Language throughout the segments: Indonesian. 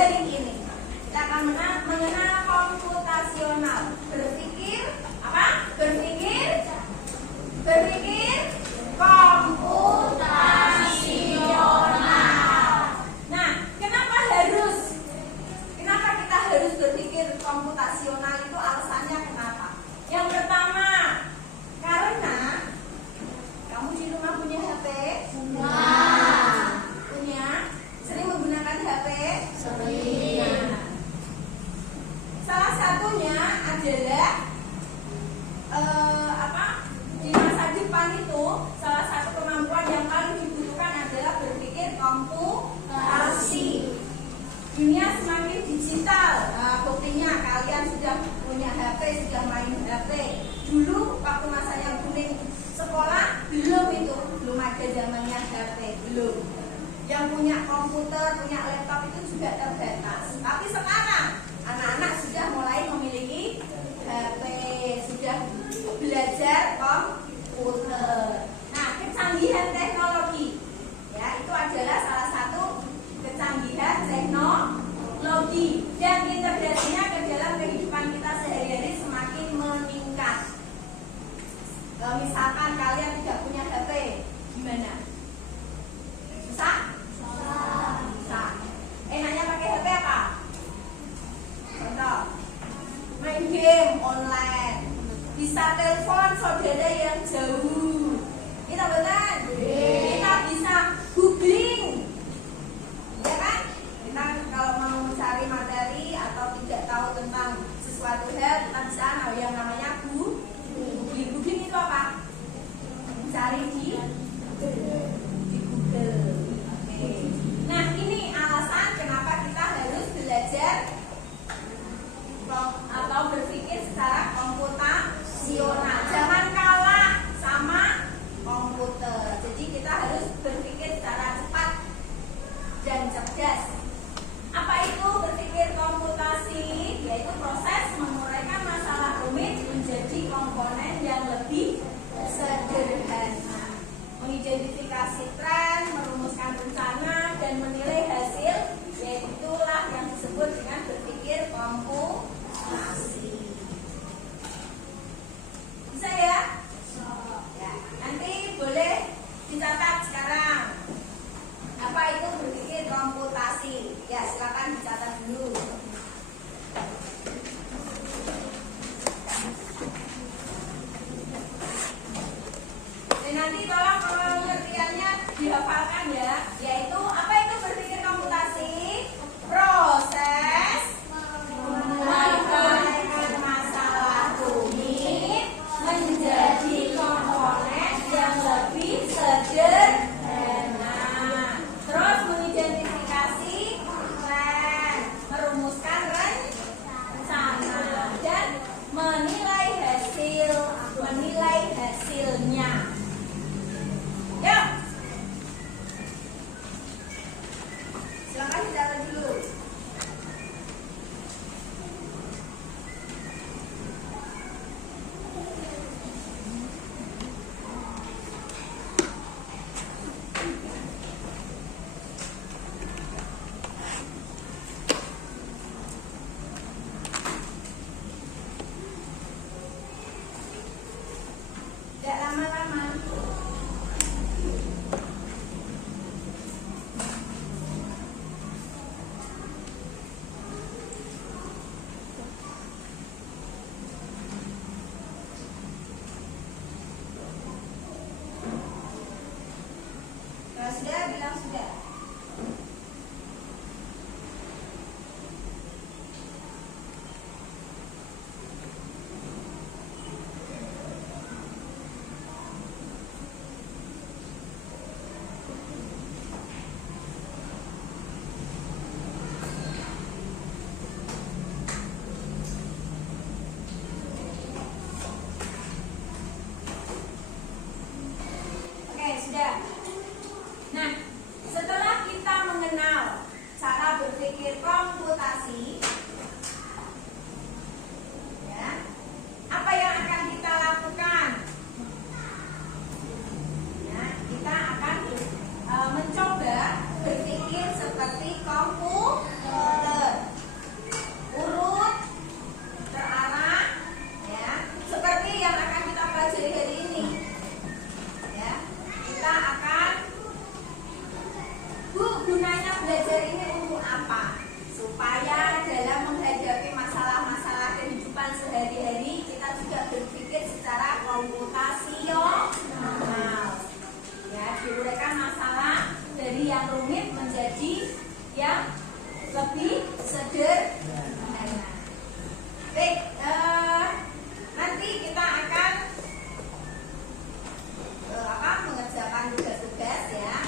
hari ini kita akan mengenal komputasional. Berpikir apa? Berpikir komputasional. Nah, kenapa kita harus berpikir komputasional? Itu alasannya kenapa? Yang pertama, karena kamu di rumah punya HP? Punya? Sering menggunakan HP? Sering. Salah satunya adalah di masa depan itu salah satu kemampuan yang paling dibutuhkan adalah berpikir komputasi. Dunia semakin digital. Nah, buktinya kalian sudah punya HP, sudah main HP. Dulu waktu masa yang kuning sekolah belum ada zamannya HP, belum. Yang punya komputer, punya laptop itu juga terbatas. Tapi sekarang anak-anak sudah mulai memiliki HP, sudah belajar komputer. Nah, kecanggihan teknologi, ya itu adalah salah satu kecanggihan teknologi dan integrasinya ke dalam kehidupan kita sehari-hari semakin meningkat. Misalkan kalian tidak punya HP, gimana? Susah? Susah. Enaknya pakai HP apa? Contoh, main game online, bisa telepon saudara yang jauh. Kita benar? Kita bisa googling, ya kan? Kita kalau mau mencari materi atau tidak tahu tentang sesuatu hal, kita bisa yang namanya googling. Googling itu apa? Mencari di Google. Oke. Nah, ini alasan kenapa kita harus belajar atau berpikir secara komputasional. Jangan kalah sama komputer. Jadi kita harus berpikir secara cepat dan cerdas. Apa itu berpikir komputasi? Yaitu proses menguraikan masalah rumit menjadi komponen yang lebih sederhana, mengidentifikasi tren, merumuskan rencana, dan menilai hasil. Yaitu itulah yang disebut dengan berpikir komputasi. Bisa ya? Ya, nanti boleh dicatat sekarang. Apa itu berpikir komputasi? Ya, silakan dicatat dulu. Dan nanti tolong pengertiannya dihafalkan ya. Yaitu apa itu berpikir komputasi? Proses menguraikan masalah rumit menjadi komponen yang lebih sederhana. Terus mengidentifikasi tren, merumuskan rencana, dan menilai hasilnya. Yuk, silakan dicatat dulu. Tidak lama-lama. Kalau sudah, bilang sudah. Oke, sudah. Nah, setelah kita mengenal cara berpikir komputasi, ya, apa yang akan kita lakukan? Ya, kita akan mencoba berpikir seperti komputer. lebih sederhana. Baik, nanti kita akan mengerjakan tugas-tugas ya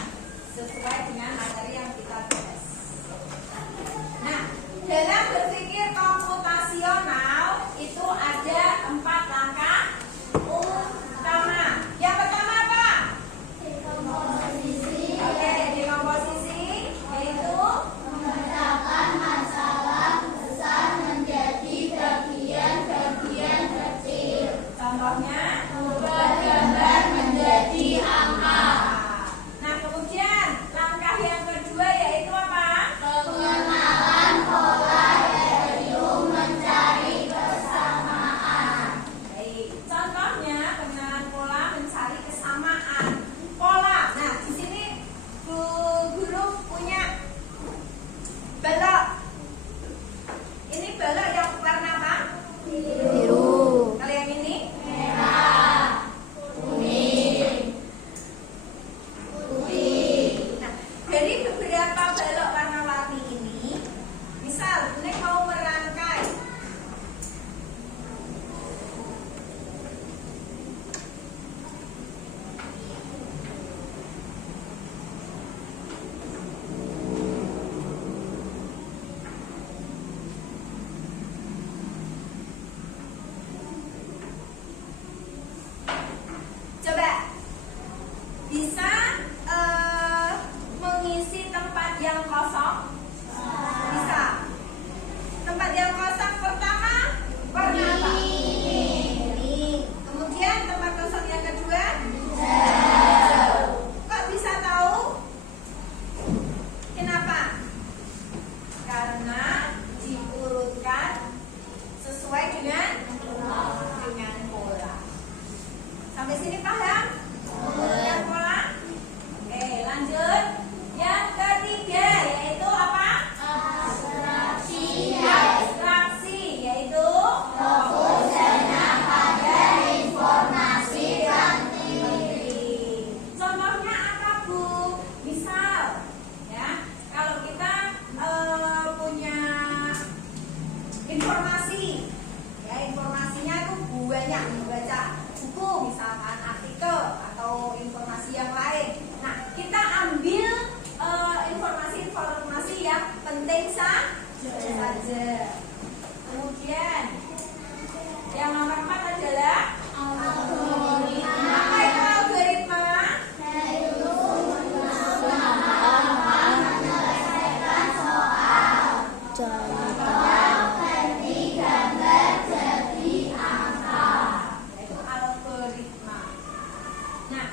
sesuai dengan materi yang kita bahas. Nah, dalam berpikir komputasional itu ada 4 langkah utama. Yang pertama apa? Dekomposisi. Oke, dekomposisi yaitu memecahkan masalah besar menjadi bagian-bagian kecil. Contohnya, mengubah gambar menjadi angka. Nah, kemudian langkah yang kedua yaitu apa? Pengenalan pola yaitu mencari kesamaan. Baik, contohnya pengenalan pola mencari kesamaan. Pola. Nah, di sini guru punya balok. Ini balok yang warna apa? Biru. Kalau yang ini? Merah. Kuning. Putih. Nah, dari beberapa balok warna-warni ini, misal Bunda mau merangkai coba bisa mengisi tempat yang kosong? Bisa. Tempat yang kosong pertama warna apa? Kuning. Kemudian tempat kosong yang kedua? Hijau. Kok bisa tahu? Kenapa? Karena diurutkan sesuai dengan pola. Sampai sini paham? Urutkan pola. Oke, lanjut. Yang ketiga yaitu apa? Abstraksi. Abstraksi yaitu fokusnya pada informasi yang tinggi. Contohnya apa, Bu? Misal ya, kalau kita punya informasi, ya informasinya itu banyak, baca buku misalkan artikel atau informasi yang lain. Nah, kita ambil informasi-informasi yang penting saja. Kemudian yang nomor 4 adalah algoritma. Apa itu algoritma? Yaitu menyelesaikan soal. Contoh dari gambar jadi angka. Itu algoritma. Nah,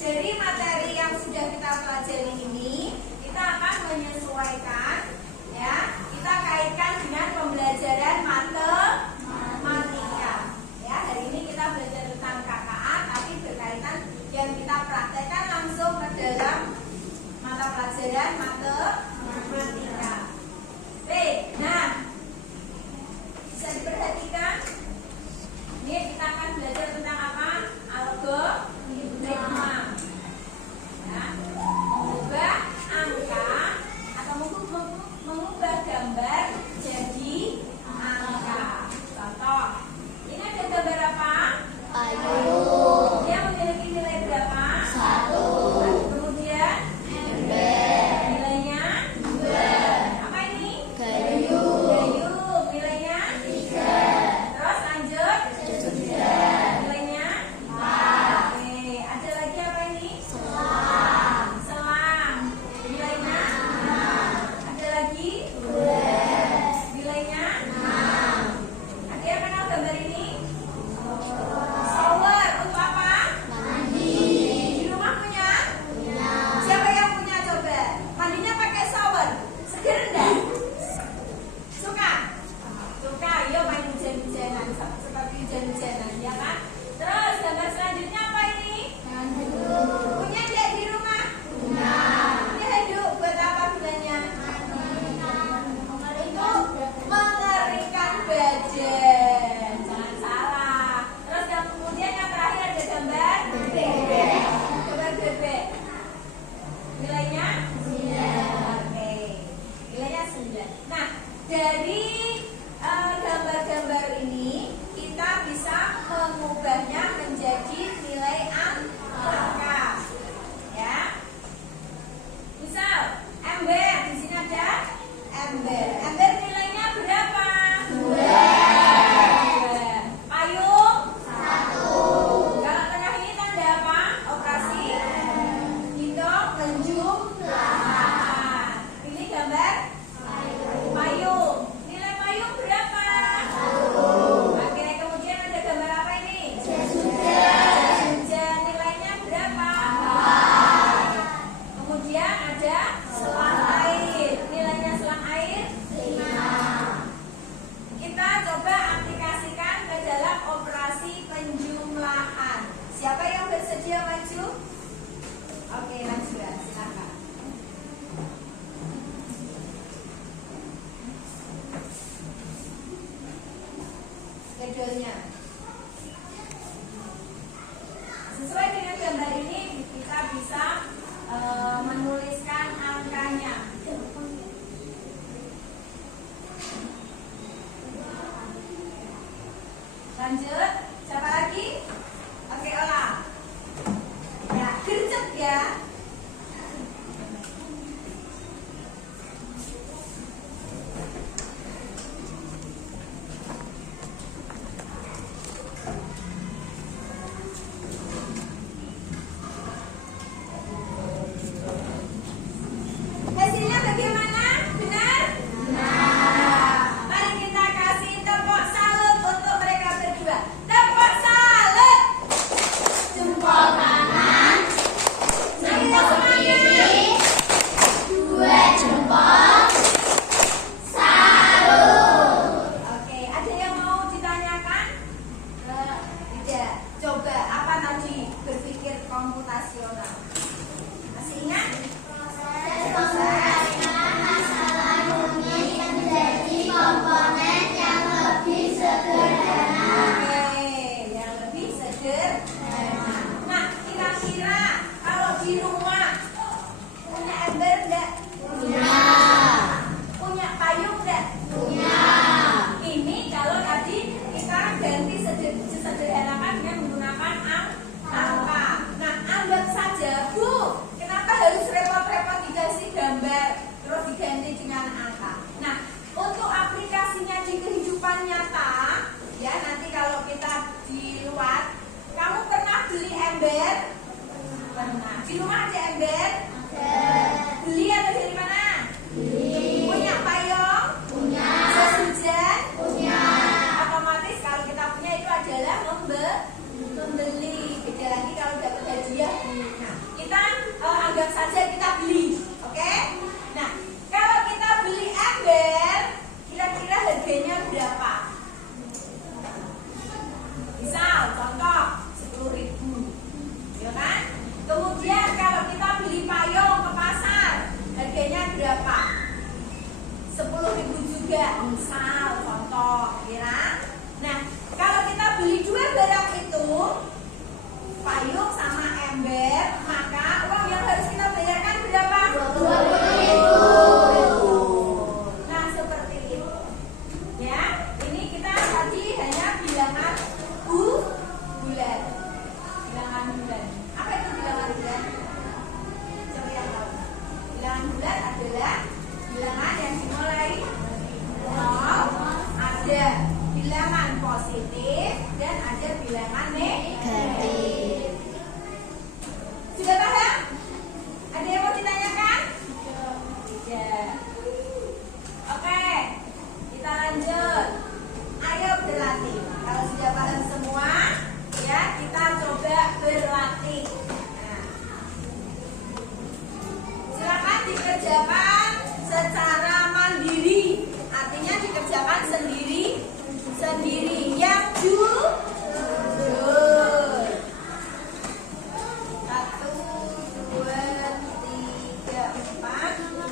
dari materi yang sudah kita pelajari ini, kita akan menyesuaikan, ya. Kita kaitkan dengan pembelajaran matematika. Ya, hari ini kita belajar tentang KKA, tapi berkaitan yang kita praktekkan langsung ke dalam mata pelajaran matematika. Baik, nah, bisa diperhatikan. Ini kita akan belajar tentang apa? Algoritma. Ya, mengubah angka atau mengubah gambar jadi angka. Contoh, ini ada gambar apa? Ayu. Dia memiliki nilai berapa? 1. Kemudian nilainya 2. Dari gambar-gambar ini kita bisa mengubahnya menjadi nilai angka. Ya. Misal ember, di sini ada ember. Ember nilainya berapa? 2. Payung 1. Kalau tengah ini tanda apa? Operasi hitung penjumlahan. Ini gambar payung. Nilai payung berapa? 1. Oke, kemudian ada gambar apa ini? Jas hujan. Nilainya berapa? 4. Kemudian ada selang air. Nilainya selang air 5. Kita coba aplikasikan ke dalam operasi penjumlahan. Siapa yang bersedia maju? Oke, maju ya, silakan. Schedule-nya. Sesuai dengan gambar ini kita bisa menuliskan angkanya. Lanjut, siapa lagi? Oke, olah. Ya, gercep ya. Hasilnya bagaimana? Benar? Benar. Mari kita kasih tepuk salut untuk mereka berdua. Tepuk salut. Jempol kanan, jempol kiri, 2 jempol, salut. Oke, ada yang mau ditanyakan? Tidak. Coba apa tadi? Berpikir komputasional. Masih ingat? Nah, kira-kira kalau di rumah punya ember enggak? Punya. Punya payung enggak? Punya. Ini kalau tadi kita ganti sederhanakan dengan menggunakan angka. Nah, anggap saja, Bu, kenapa harus repot-repot dikasih gambar terus diganti dengan angka? Nah, untuk aplikasinya di kehidupan nyata, ya nanti kalau kita di luar, kamu pernah beli ember? Pernah. Di rumah ada ember? Beli atau dari mana? Beli. Punya payung? Punya. Jas hujan? Punya. Otomatis kalau kita punya itu adalah membeli. Beda lagi kalau dapat hadiah. Nah, kita anggap saja kita beli, oke? Nah, kalau kita beli ember, kira-kira harganya berapa? Misal, contoh 10.000, ya kan? Kemudian kalau kita beli payung ke pasar, harganya berapa? 10.000 juga, misal, contoh, ya. Nah, kalau kita beli 2 barang itu, payung sama ember, maka uang yang harus kita bayarkan berapa? 20.000. Nah, seperti itu. Ya, ini kita tadi hanya bilangan bulan. Bilangan bulan. Apa itu bilangan bulan? Coba yang tahu. Bilangan bulan adalah bilangan yang dimulai 0, ada bilangan positif dan ada bilangan negatif. Sudah paham? Ada yang mau ditanyakan? Tidak. Oke, kita lanjut. Ayo berlatih. Kalau sudah paham semua, ya kita coba berlatih. Nah, silakan dikerjakan secara mandiri. Artinya dikerjakan sendiri. Yang jujur. 1, 2, 3, 4, 5,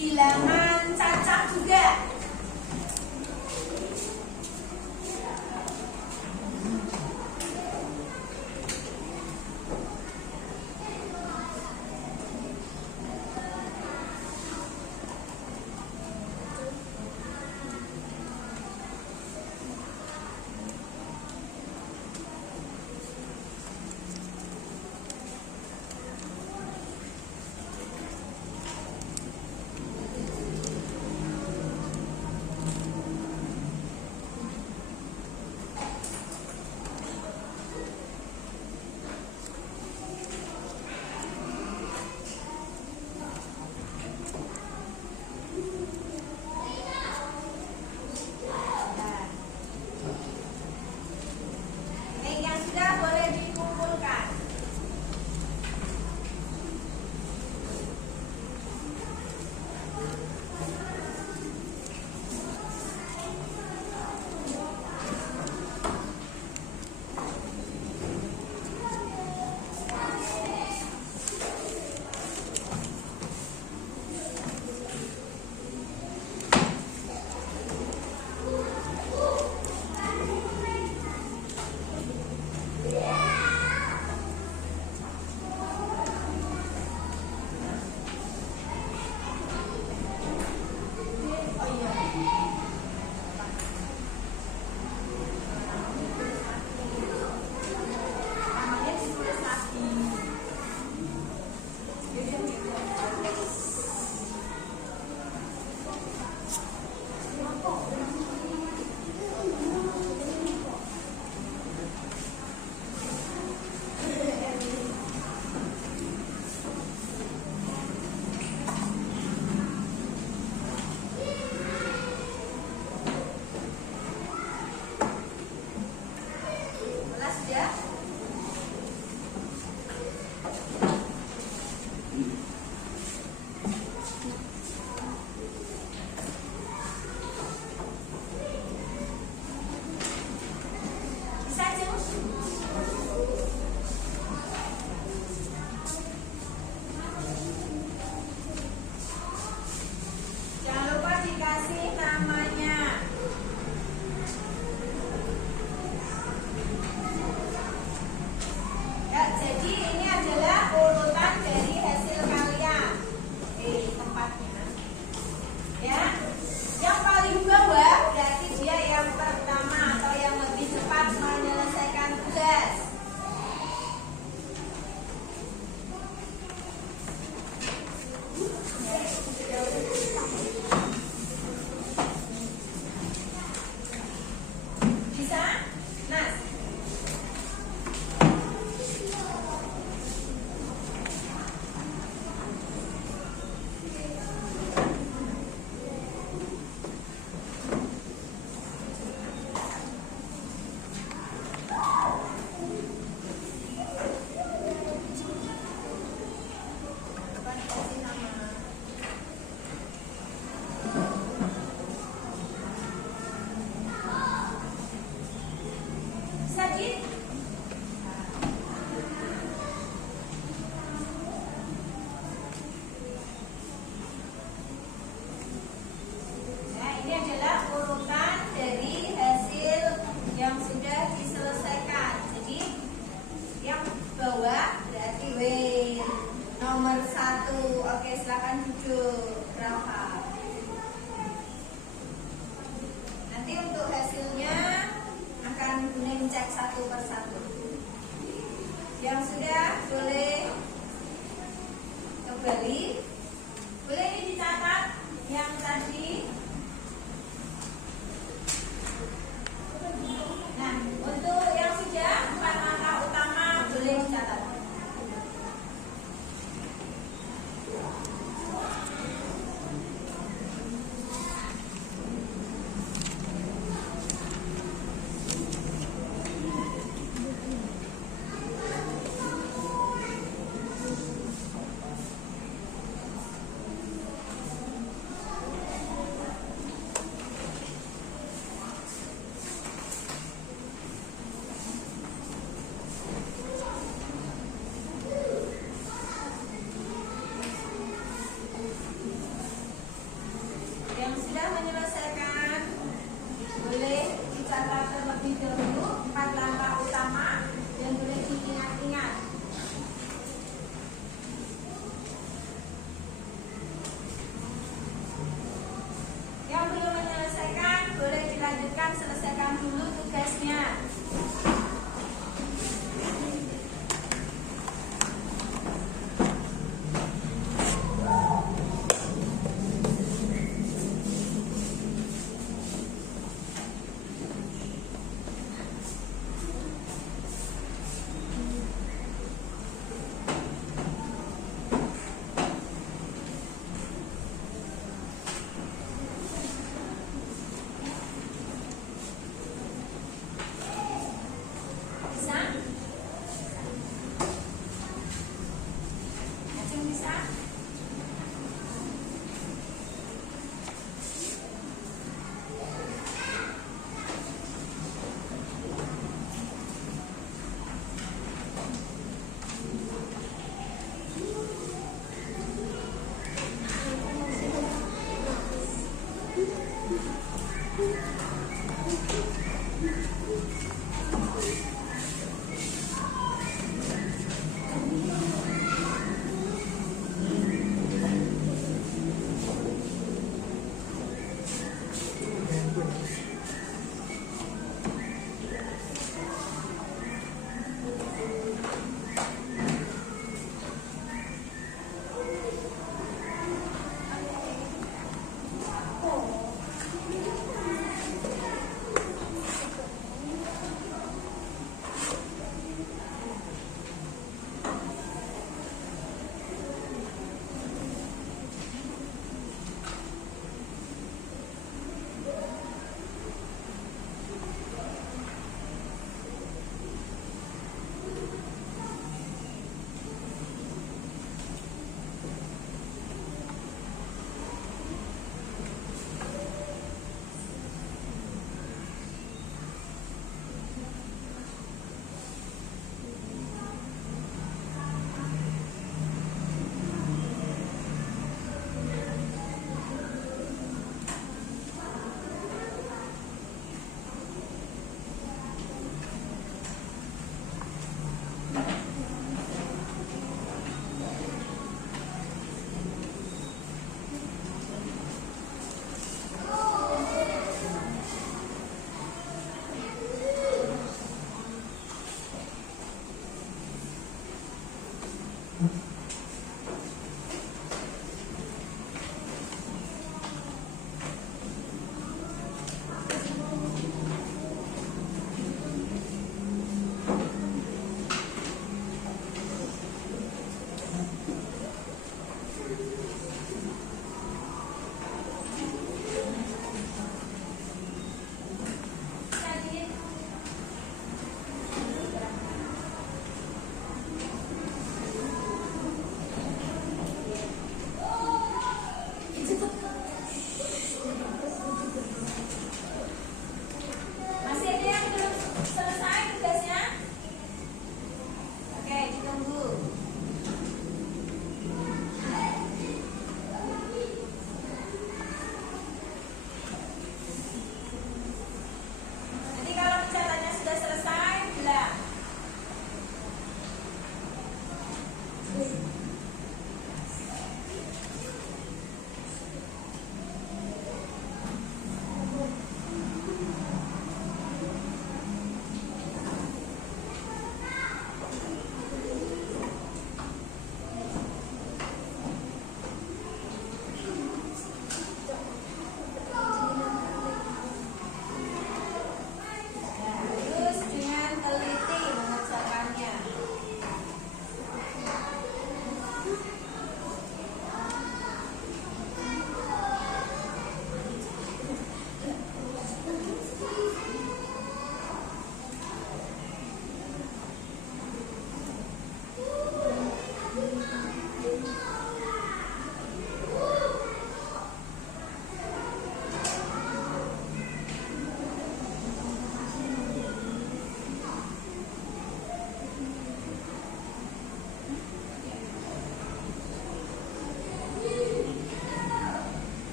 Bilangan cacak juga.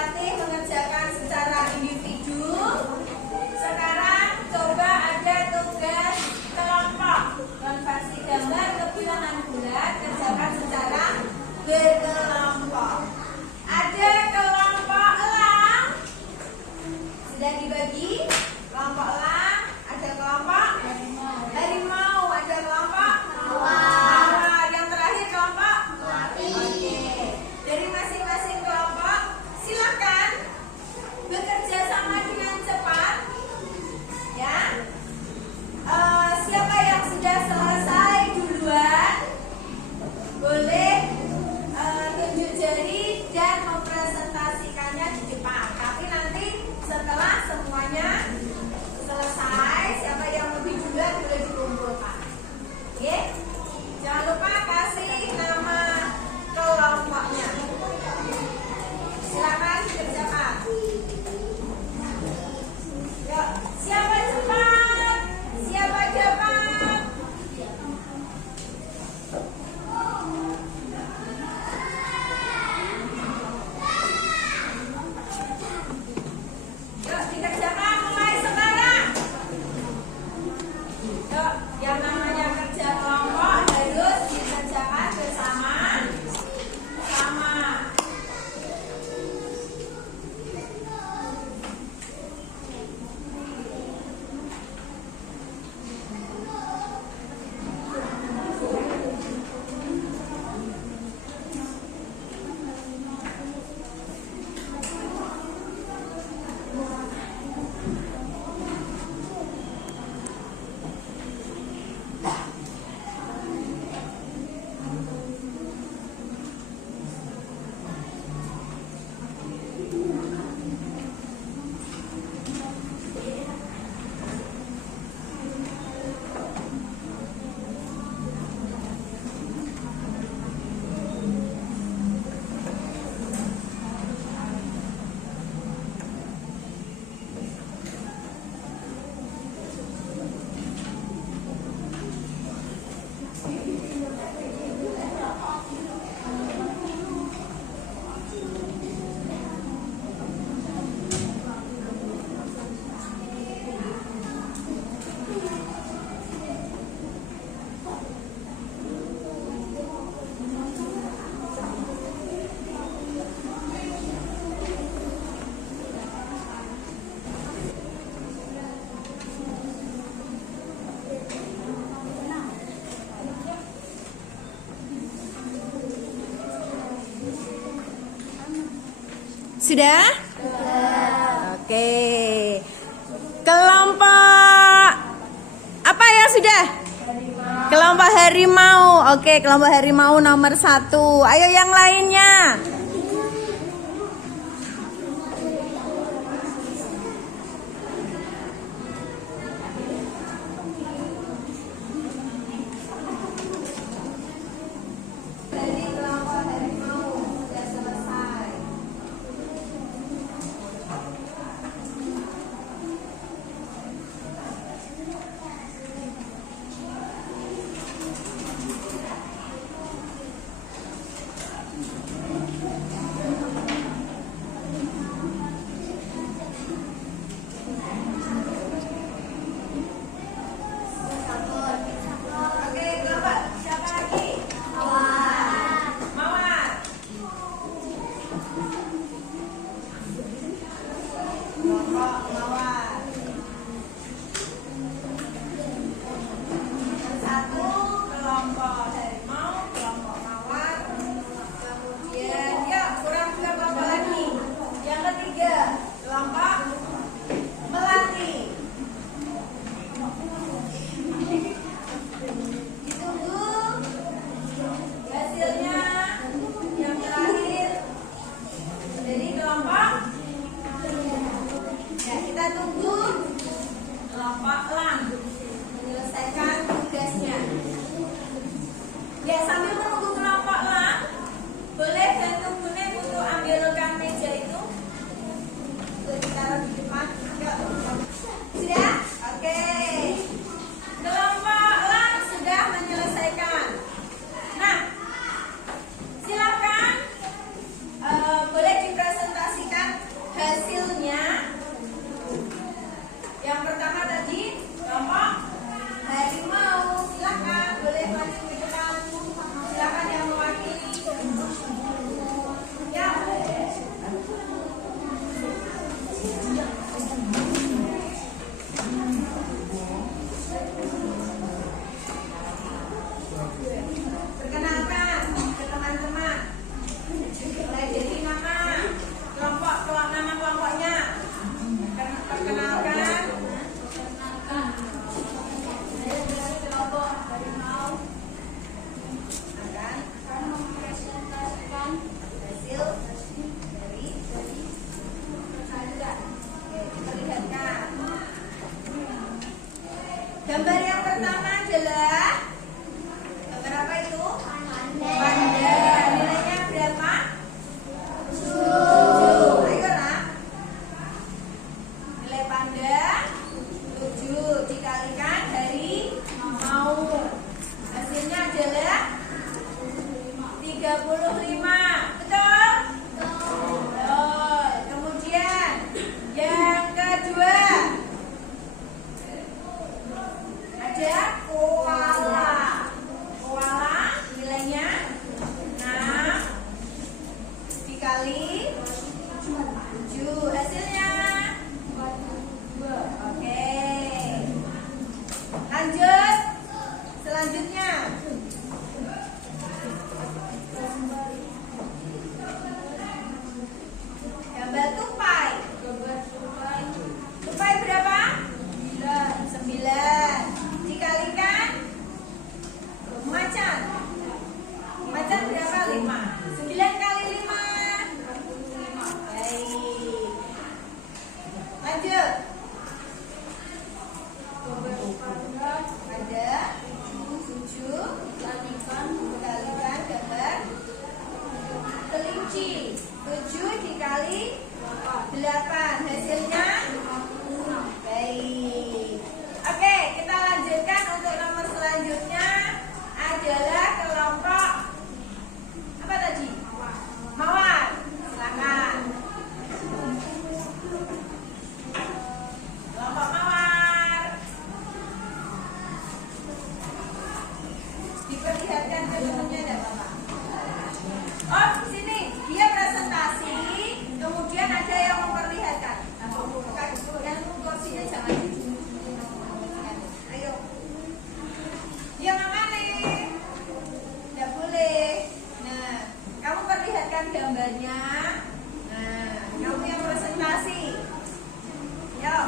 berlatih mengerjakan secara individu. Sekarang coba ada tugas kelompok. Konversi gambar ke bilangan bulat, kerjakan secara berkelompok. Ada kelompok elang. Sudah dibagi kelompok elang, ada kelompok harimau, ada kelompok mawar, yang terakhir kelompok melati. Dari masing-masing kelompok silakan bekerja sama dengan cepat, ya. Siapa yang sudah selesai duluan boleh tunjuk jari dan mempresentasikannya di depan. Tapi nanti setelah semuanya selesai, siapa yang lebih duluan boleh dikumpulkan. Oke? Jangan lupa kasih nama kelompoknya. Silakan dikerjakan. Yuk, siapa cepat? Siapa cepat? Yuk, dikerjakan mulai sekarang. Yuk, yang namanya kerja kelompok harus dikerjakan bersama-sama. Sudah? Oke. Kelompok apa ya sudah? Kelompok harimau. Oke, kelompok harimau nomor 1. Ayo yang lainnya. Dari kelompok harimau sudah selesai. dikali 7. Hasilnya? Oke. Lanjut. Selanjutnya. Gambar tupai. Tupai berapa? 9. Dikalikan macan. Macan berapa? 5. 9 kali 5. Baik. Lanjut. Ada 7. Dikalikan gambar kelinci. 7 dikali 8. Hasilnya? Baik. Oke, kita lanjutkan untuk nomor selanjutnya adalah kelompok apa tadi? Mawar. Silakan. Kelompok mawar. Diperlihatkan ke temannya ada apa? Oh, di sini dia presentasi, kemudian ada yang memperlihatkan. Yang kursinya jangan di. Ayo. Yang mana nih? Tidak boleh. Nah, kamu perlihatkan gambarnya. Nah, kamu yang presentasi. Yo.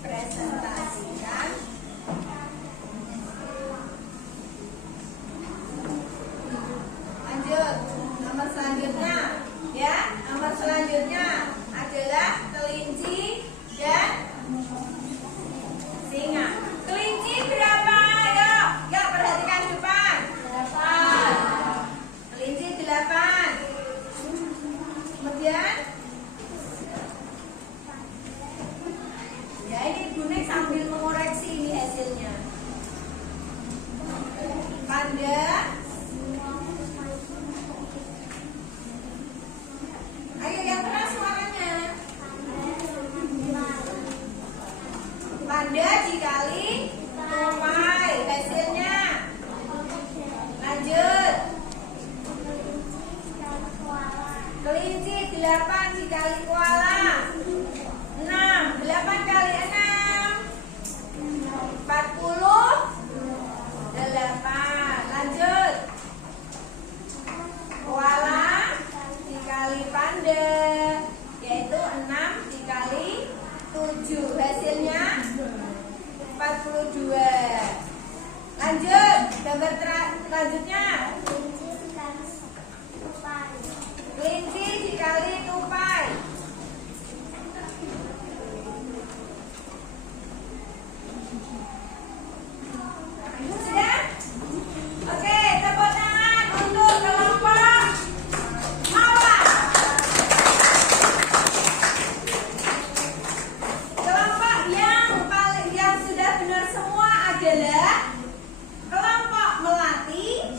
Presentasikan. Lanjut. Nomor selanjutnya, ya. Nomor selanjutnya adalah kelinci dan singa. Kelinci berapa? Yuk perhatikan depan. 8. Kelinci 8. Kemudian, ya ini Bu Nek sambil mengoreksi ini hasilnya. Panda. Ayo yang keras suaranya. Panda dikali tupai. Hasilnya? Lanjut. Kelinci 8 dikali koala. 6. 8 kali 6. 48. Lanjut. Koala dikali panda, yaitu 6 dikali 7. Hasilnya 42. Lanjut. Gambar selanjutnya. Kelinci dikali tupai. Sudah? Oke, tepuk tangan untuk kelompok mawar. Kelompok yang sudah benar semua adalah kelompok melati,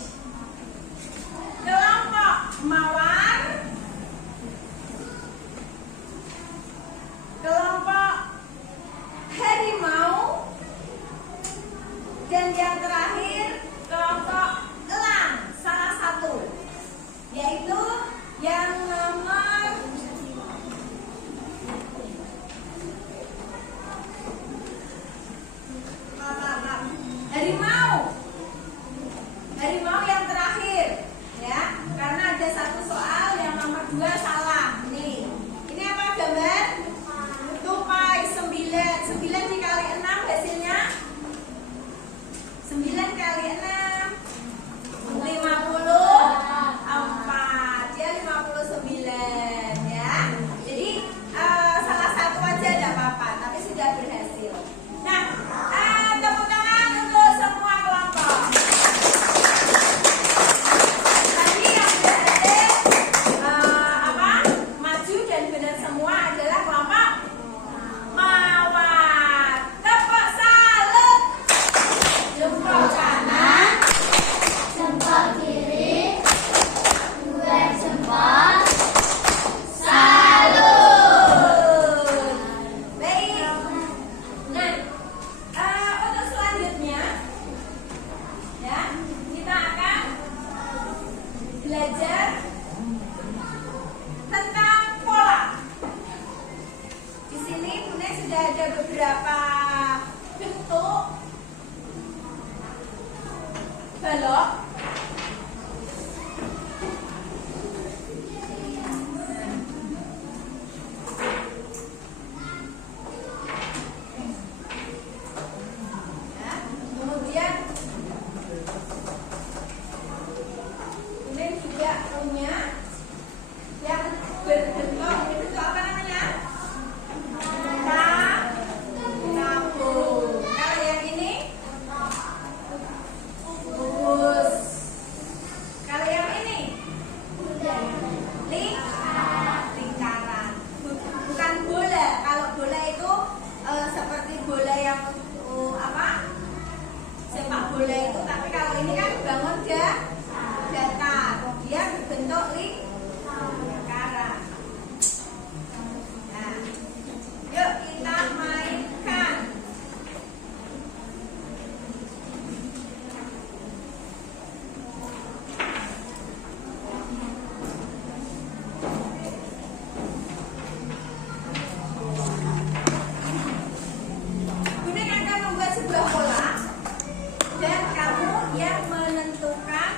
kelompok mawar, kelompok harimau, dan yang terakhir kelompok elang, salah satu, yaitu yang nomor harimau. Harimau yang terakhir, ya, karena ada satu soal yang nomor 2 salah. Nih, ini apa gambar? Tupai 9. 9 dikali 6 hasilnya? 9 kali 6 54. Dia 59, ya. Jadi salah satu aja tidak apa-apa, tapi sudah berhasil. Nah, tepuk tangan untuk semua balok. Nah, kemudian ini juga punya yang berbentuk apa namanya? Tabung. Kalau yang ini bus. Kalau yang ini lingkaran. Bukan bola. Kalau bola itu seperti bola yang apa? Sepak bola itu. Tapi kalau ini kan bangun datar. Dia berbentuk lingkaran. Nah, yuk kita mainkan. Kuning akan membuat sebuah pola dan kamu yang menentukan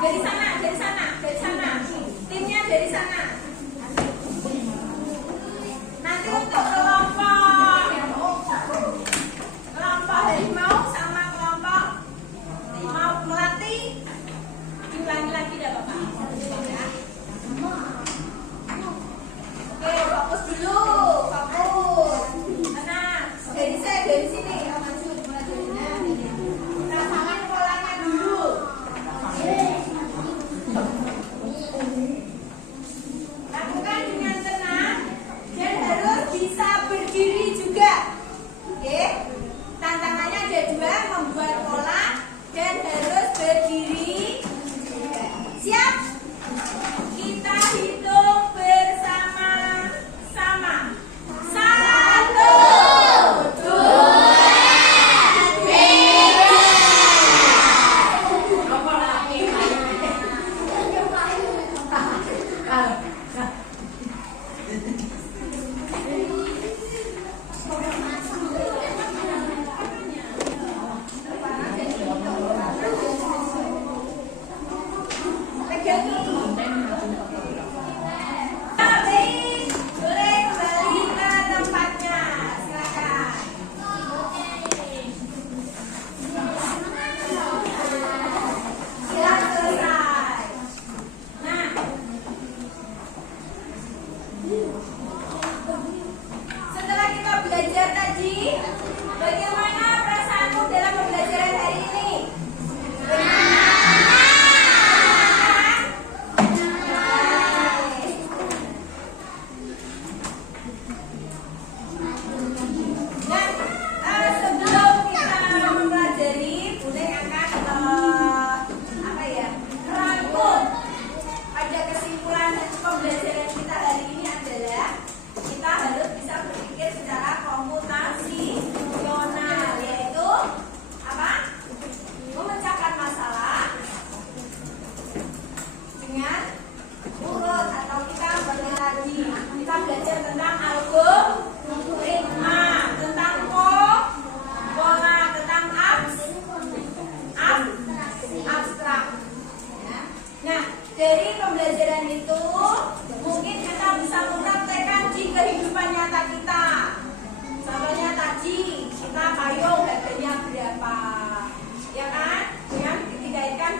Dari sana, dari sana, dari sana. Timnya dari sana. Nanti untuk kelompok harimau sama kelompok mau melati diulangi lagi dah Bapak. Ya. Oke, fokus dulu, fokus. Tenang, dari sini, maju, rasakan polanya dulu. Lakukan dengan tenang dan harus bisa berdiri juga. Oke, tantangannya ada dua, membuat pola dan harus berdiri. Siap? Kita hitung bersama-sama. 1, 2, 'Kan